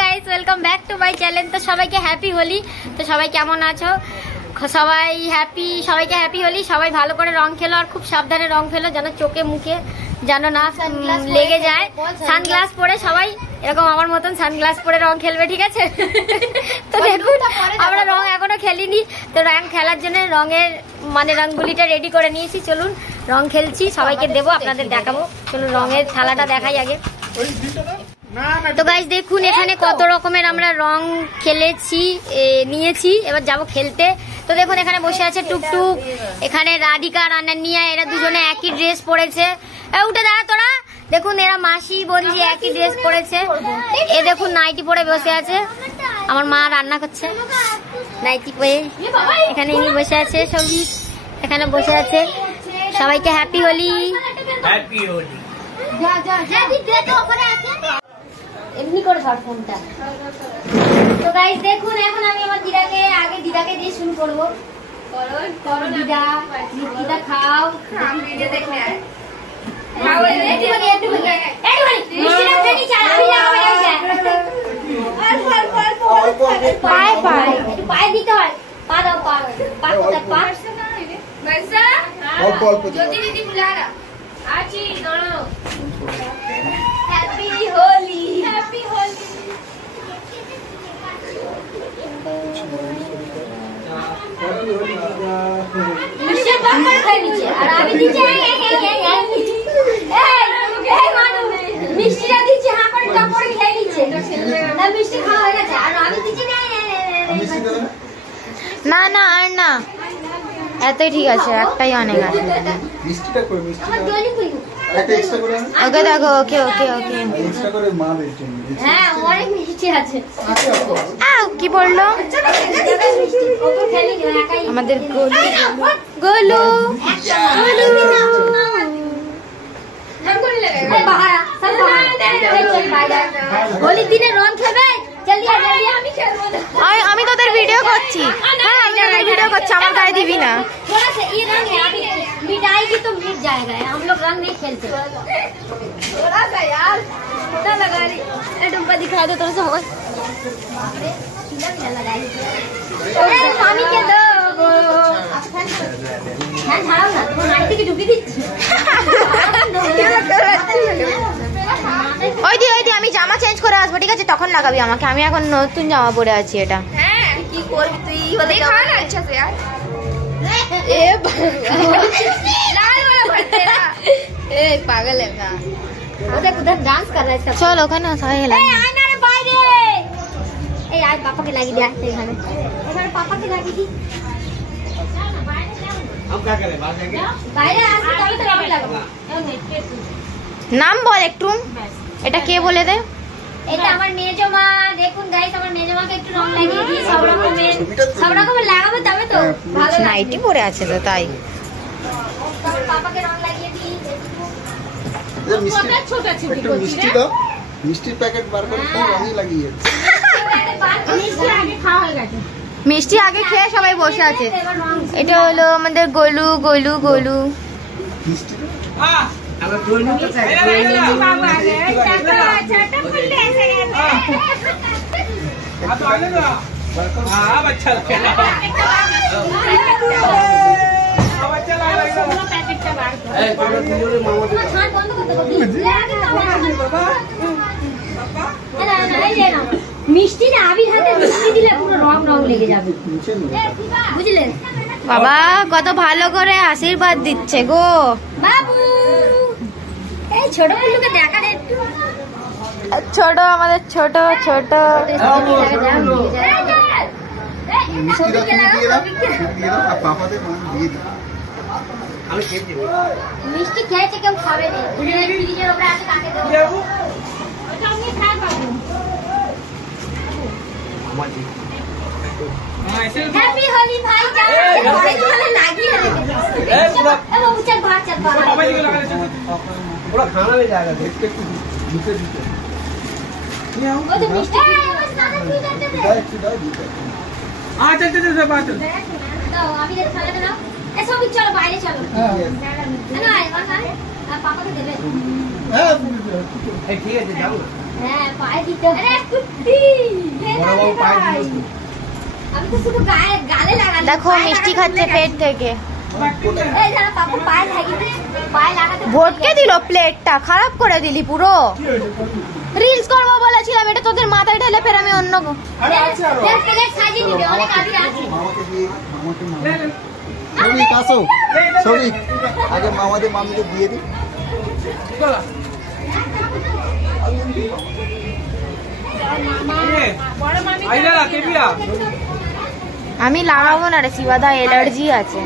Guys welcome back to my channel. তো সবাইকে happy Holi. তো সবাই কেমন আছো? সবাই হ্যাপি, সবাইকে হ্যাপি হোলি। সবাই ভালো করে রং খেলো আর খুব সাবধানে রং খেলো, যেন চোখে মুখে যেন না লেগে যায়। সানগ্লাস পরে সবাই এরকম আমার মতন সানগ্লাস পরে রং খেলবে, ঠিক আছে? তো দেখুন আমরা রং এখনো খেলিনি, তো রং খেলার জন্য রঙের রঙগুলিটা রেডি করে নিয়েছি। চলুন রং খেলছি, সবাইকে দেবো, আপনাদের দেখাবো। চলুন রঙের থালাটা দেখাই আগে। তো গাইস দেখুন এখানে কত রকমের আমরা রং খেলেছি, নিয়েছি, এবার যাব খেলতে। তো দেখুন এখানে বসে আছে টুকটুক, এখানে রাধিকা আর আনান্নিয়া, এরা দুজনে একই ড্রেস পরেছে। উঠে দাঁড়া তোরা। দেখুন এরা মাসি বোনজি একই ড্রেস পরেছে। এ দেখুন নাইটি পরে বসে আছে, আমার মা রান্না করছে নাইটি পরে। এখানে ইনি বসে আছে, সবই এখানে বসে আছে। সবাইকে হ্যাপি হোলি। হ্যাপি হোলি। এমনি করে ধর ফোনটা। তো গাইস দেখুন এখন আমি আমার দিদাকে দিয়ে শুরু করবো। করো দিদা, দিদা খাও। ভিডিও দেখলে পায়ে দিতে হয়, পা দাও, পা কোথায়, পা যদি দিদি বুলারা আছি দাঁড়াও। Happy Holi, happy Holi. মিষ্টি বাম্পার খাই নিচে আর আমি দিচ্ছি মিষ্টিটা দিচ্ছি হ্যাঁ করে টপ করে খেয়ে নিচ্ছে না, মিষ্টি খাওয়া হয়ে গেছে আর আমি দিচ্ছি না না আর না, এতই ঠিক আছে, একটাই অনেক আছে। মিষ্টিটা কই, মিষ্টিটা একটা এক্সট্রা করে ওকে দেখো, ওকে ওকে ওকে এক্সট্রা করে মা দিচ্ছেন। হ্যাঁ অনেক মিষ্টি আছে। কি বললো আমাদের গোলু? গোলু হোলির দিনে রং খেবে, আমি তোদের ভিডিও করছি। হ্যাঁ আমি তোদের ভিডিও করছি, আমার গায়ে দিবি না। ये रंग है, अभी मिटाई की तो मिट जाएगा, हम लोग रंग नहीं खेलते। थोड़ा सा यार ना लगा रही, डुब्बा दिखा दो थोड़ा सा। मामी के दो ध्यान झाड़ो ना, तुम नाइटी की डुबी दीजिए। ওই দি আমি জামা চেঞ্জ করে আসবো, ঠিক আছে? তখন লাগাবি আমাকে, আমি এখন নতুন জামা পরে আছি। এটা হ্যাঁ কি করবি তুই, দেখা না अच्छा से यार। ए लाल वाला भरते ना, ए पागल है ना। उधर डांस कर रहा है इसका। চল ওখানে সবাই ए आना रे বাইরে। ए आज पापा के लागी दिया एখানে पापा के लागी दी। हम क्या करें बाहर जाके বাইরে আসো তবে তো আমি লাগাবো। নাম বল একটু, এটা কে বলে দে? এটা আমার মেজো মা। দেখুন গাইস আমার মেজো মাকে একটু রং লাগিয়ে দিই, সব রকমের লাগাবো তবে তো ভালো লাগবে। নাইটি পরে আছে তো তাই। পাপাকে রং লাগিয়ে দিই। ছোট একটু মিষ্টি দাও, মিষ্টির প্যাকেট বার করে রঙই লাগিয়ে মিষ্টি আগে খাওয়া হয়ে গেছে, মিষ্টি আগে খেয়ে সবাই বসে আছে। এটা হলো আমাদের গোলু গোলু গোলু। মিষ্টি अगर गोल नहीं तो चाहिए बाबू आ गए छोटा फुल्ले ऐसे आप आ ले ना हां अच्छा लगेगा अब अच्छा लगेगा पूरा पैकेट का बाहर ए चलो तुमरे मामा दे छान बंद कर दो बाबा না মিষ্টি না আবির হাতে মিষ্টি দিলে পুরো রং লেগে যাবে, বুঝলেন? বাবা কত ভালো করে আশীর্বাদ দিচ্ছে গো বাবু। এই ছোট গুলোকে দেখা রে একটু, ছোট আমাদের ছোট ছোট। মিষ্টিটা তুমি দিয়ে দাও, দিয়ে দাও আর পাপাদের মা দিয়ে দাও। আমি খেয়ে দেব। মিষ্টি খেয়েছে কেউ খাবে না, ফ্রিজের উপরে আছে কাকে দেবো? ওটা আমি খাই পাবো। আমার জি हां ऐसे हैप्पी होली भाई जान, बड़े वाले लागी है ए पूरा ए वो चल बाहर चल बाहर। पापा जी को लगा ले पूरा खाना ले जाएगा, देखते दिखे दिखे वो तो मिष्टी একটু দাও দিতে। हां चल चल चल बात चल দাও আমি দেখ খালা দাও। এ সবই চলো বাইরে চলো। না পাপাকে দেবে। হ্যাঁ ए ठीक है जाओ ना হ্যাঁ পায়ে দিতে হবে। বড়বাবু পায়ে দিল। আমি তো শুধু গায়ে গালে লাগালাম। দেখো মিষ্টি খাচ্ছে পেট থেকে। এই যারা পাপু পায়ে লাগিয়ে পায়ে লাগাতে ভটকে দিল প্লেটটা, খারাপ করে দিলি পুরো। রিলস করবো বলেছিলাম, এটা তোদের মাথায় ঢেলে ফের আমি অন্য প্লেট সাজিয়ে দিবে, অনেক আগে আছে। মামাকে দিয়ে শরিক আসো, শরিক আগে মামাদের মামিকে দিয়ে দিই। আমি লাগাবো না রে শিবাদা, অ্যালার্জি আছে।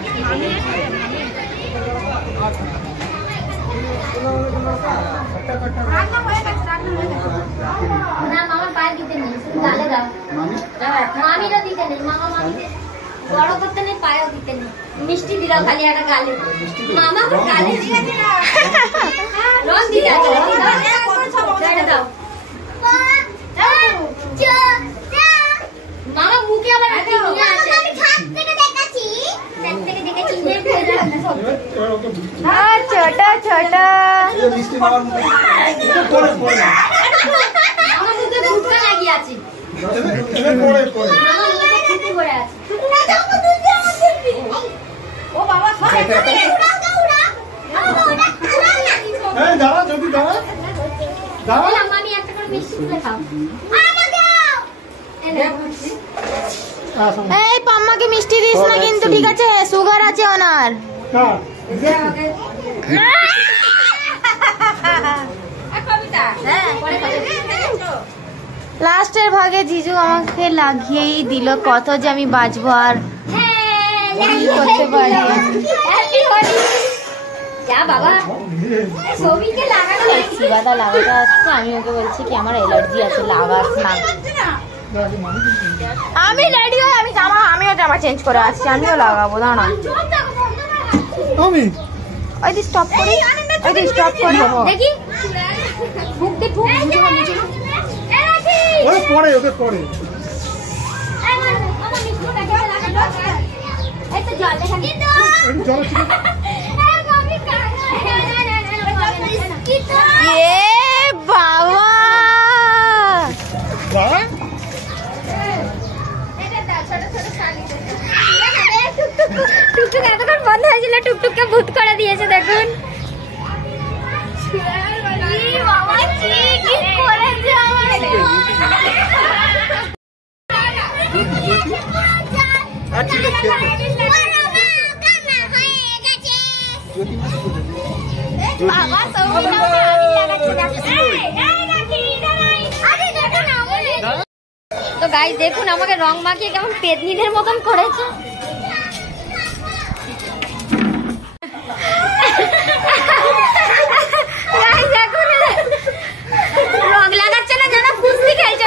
না মামার পায়ে দিতে নেই, শুধু গালে দাও। মামিরও দিতে নেই, মামা মামিকে বড় করতে নেই, পায়েও দিতে নেই। মিষ্টি দিলাম খালি একটা গালে। মামা গালে রং দিতে আছে, দাও। মামা মুখে আবার একটা নিয়ে আছে। আমি ছাদ থেকে দেখেছি। ছোট ছোট এই মিষ্টি মামার মুখে পড়ে পড়ে আমার মুখে ফুটকা লাগিয়ে আছে। পড়ে পড়ে আমার মুখে ফুটে পড়ে আছে। ও বাবা সরে যাবে। এই দাঁড়া যদি দাঁড়া দাঁড়া। বললাম মামি একটা করে মিষ্টি তুলে খাও। এই পাম্মাকে মিষ্টি দিস না কিন্তু, ঠিক আছে? সুগার আছে ওনার। কবিতা লাস্টের ভাগে জিজু আমাকে লাগিয়েই দিল, কত যে আমি বাঁচবো আর কি করতে পারি। হ্যাপি হোলি। যা বাবা ছবিকে লাগানো হয়েছে। শিবাদা লাগাতে আসছে, আমি ওকে বলছি কি আমার অ্যালার্জি আছে, লাগাস না। আমি রেডি হয়ে আমিও জামা চেঞ্জ করে আসছি, আমিও লাগাবো। দাঁড়া আমি ওই দি স্টপ করি, ওই দি স্টপ করি। দেখি মুখ দিয়ে ঠুক ওই পড়ে ওকে পড়ে এই তো জল দেখা একটু জল ছিল এ বাবা দাঁড়া টুকটুক এতক্ষণ বন্ধ হয়েছিল, টুকটুককে ভূত করে দিয়েছে দেখুন। তো গাইস দেখুন আমাকে রং মাখিয়ে কেমন পেতনিদের মতন করেছে। Guys, দেখুন রং লাগাচ্ছে না, যেন কুস্তি খেলছে।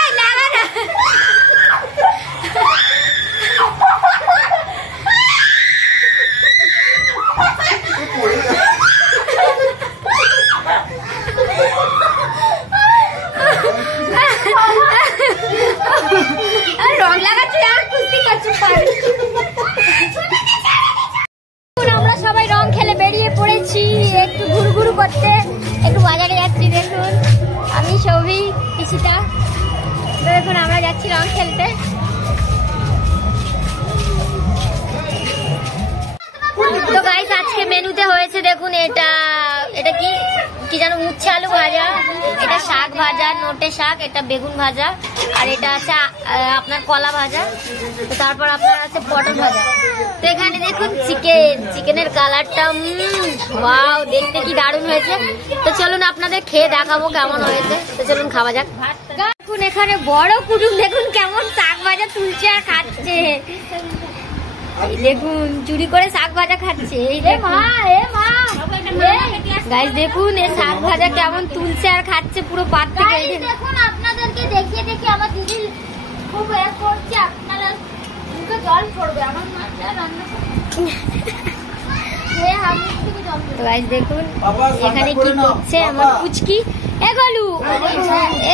এই লাগা না। রং লাগাচ্ছি আর কুস্তি করছি। আমরা সবাই রং খেলে বেরিয়ে পড়েছি একটু ঘুরঘুর করতে, একটু বাজারে যাচ্ছি। দেখুন আমি সবই পিছিটা, দেখুন আমরা যাচ্ছি রং খেলতে। তো গাইস আজকে মেনুতে হয়েছে দেখুন, এটা কি কি যেন উচ্ছে আলু ভাজা, এটা শাক ভাজা, নোটে শাক, এটা বেগুন ভাজা, আর এটা আছে আপনার কলা ভাজা, তো তারপর আপনার আছে পটল ভাজা। তো এখানে দেখুন চিকেনের কালারটা ওয়াও, দেখতে কি দারুণ হয়েছে। তো চলুন আপনাদের খেয়ে দেখাবো কেমন হয়েছে। তো চলুন খাওয়া যাক। দেখুন এখানে বড় কুটুম দেখুন কেমন শাক ভাজা তুলছে আর খাচ্ছে। দেখুন চুরি করে শাক ভাজা খাচ্ছে। এই গাইস দেখুন এই শাক ভাজা কেমন তুলছে আর খাচ্ছে পুরো পাত থেকে। দেখুন আপনাদেরকে দেখিয়ে দেখিয়ে আমার দিদি খুব করছে, আপনারা মুখে জল পড়বে। আমার মাছটা রান্না তো গাইস দেখুন এখানে কি করছে আমার পুচকি। এ গলু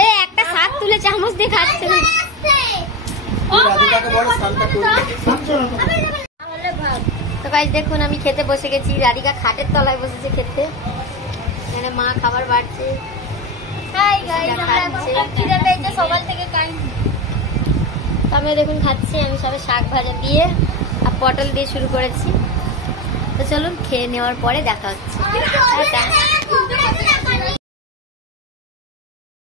এ একটা শাক তুলে চামচ দিয়ে খাচ্ছে। গাইস দেখুন আমি খেতে বসে গেছি, রাধিকা খাটের তলায় বসেছে খেতে, এখানে মা খাবার বাড়ছে। হাই গাইস, খিদে পেয়েছে সকাল থেকে আমি দেখুন খাচ্ছি, আমি সবে শাক ভাজা দিয়ে আর পটল দিয়ে শুরু করেছি। তো চলুন খেয়ে নেওয়ার পরে দেখা হচ্ছে।